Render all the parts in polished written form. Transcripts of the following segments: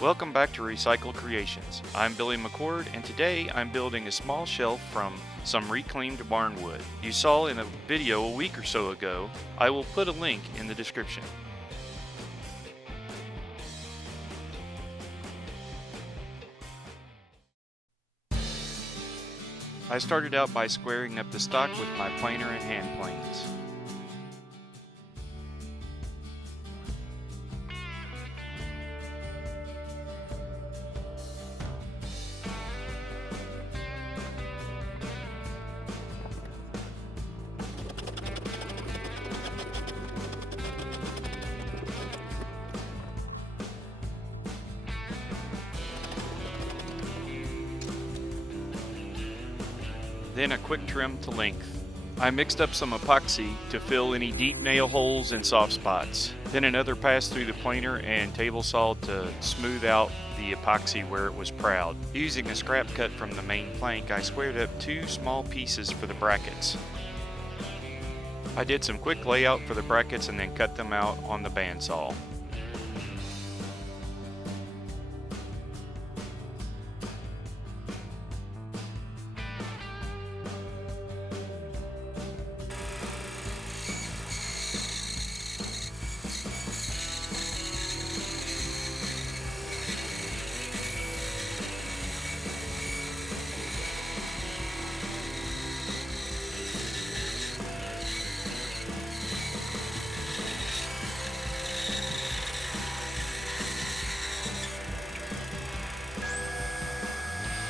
Welcome back to Recycle Creations. I'm Billy McCord, and today I'm building a small shelf from some reclaimed barn wood. You saw in a video a week or so ago. I will put a link in the description. I started out by squaring up the stock with my planer and hand planes. Then a quick trim to length. I mixed up some epoxy to fill any deep nail holes and soft spots. Then another pass through the planer and table saw to smooth out the epoxy where it was proud. Using a scrap cut from the main plank, I squared up two small pieces for the brackets. I did some quick layout for the brackets and then cut them out on the bandsaw.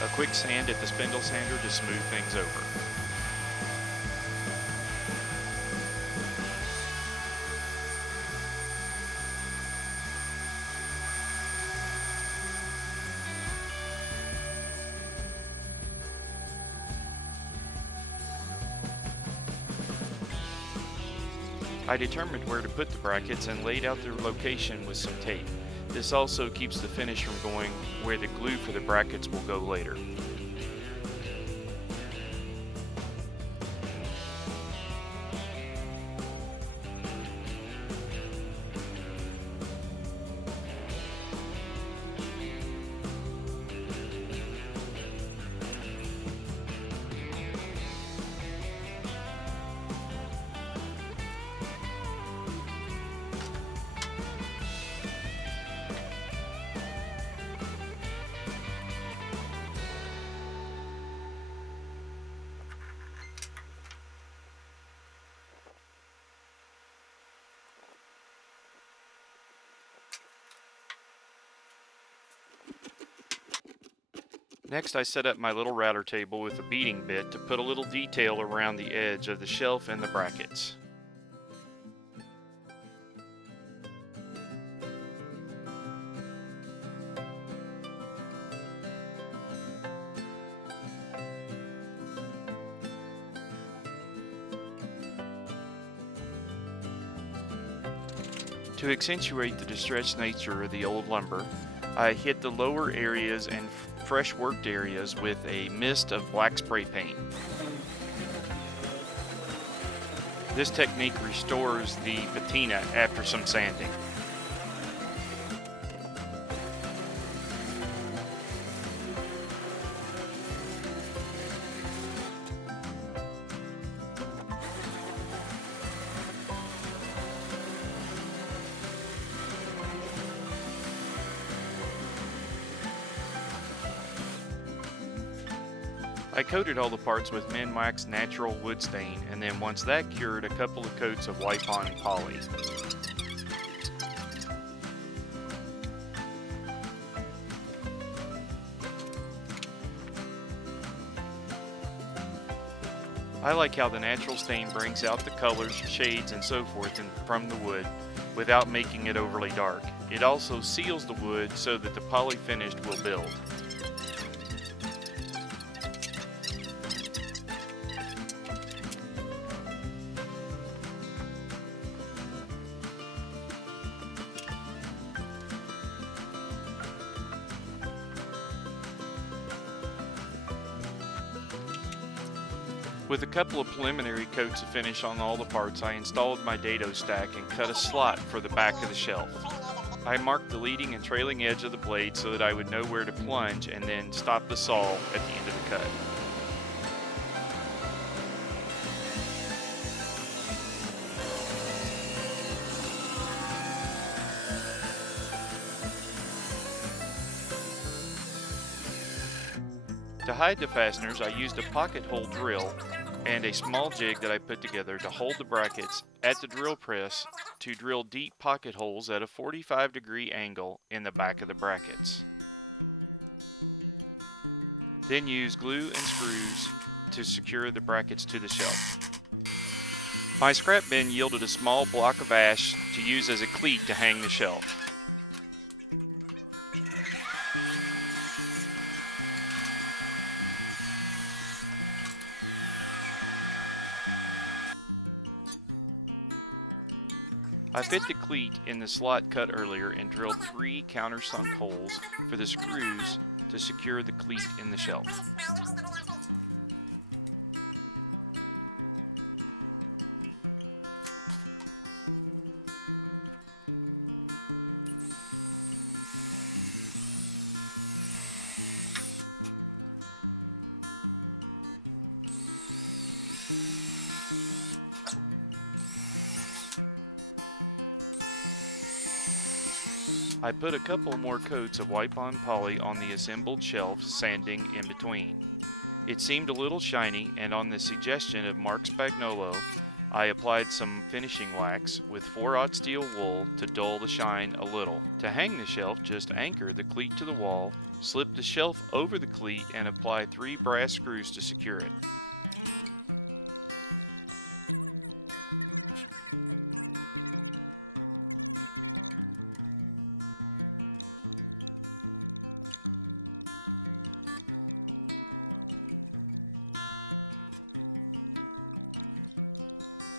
A quick sand at the spindle sander to smooth things over. I determined where to put the brackets and laid out their location with some tape. This also keeps the finish from going where the glue for the brackets will go later. Next, I set up my little router table with a beading bit to put a little detail around the edge of the shelf and the brackets. To accentuate the distressed nature of the old lumber, I hit the lower areas and fresh worked areas with a mist of black spray paint. This technique restores the patina after some sanding. I coated all the parts with Minwax natural wood stain, and then once that cured, a couple of coats of wipe-on poly. I like how the natural stain brings out the colors, shades, and so forth from the wood without making it overly dark. It also seals the wood so that the poly finished will build. With a couple of preliminary coats of finish on all the parts, I installed my dado stack and cut a slot for the back of the shelf. I marked the leading and trailing edge of the blade so that I would know where to plunge and then stop the saw at the end of the cut. To hide the fasteners, I used a pocket hole drill and a small jig that I put together to hold the brackets at the drill press to drill deep pocket holes at a 45-degree angle in the back of the brackets. Then use glue and screws to secure the brackets to the shelf. My scrap bin yielded a small block of ash to use as a cleat to hang the shelf. I fit the cleat in the slot cut earlier and drilled 3 countersunk holes for the screws to secure the cleat in the shelf. I put a couple more coats of wipe-on poly on the assembled shelf, sanding in between. It seemed a little shiny, and on the suggestion of Mark Spagnolo, I applied some finishing wax with 4/0 steel wool to dull the shine a little. To hang the shelf, just anchor the cleat to the wall, slip the shelf over the cleat, and apply 3 brass screws to secure it.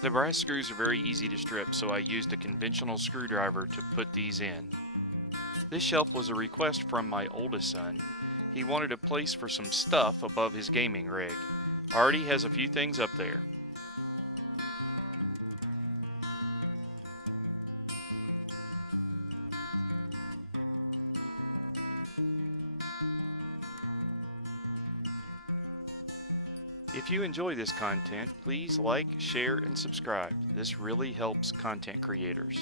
The brass screws are very easy to strip, so I used a conventional screwdriver to put these in. This shelf was a request from my oldest son. He wanted a place for some stuff above his gaming rig. Already has a few things up there. If you enjoy this content, please like, share, and subscribe. This really helps content creators.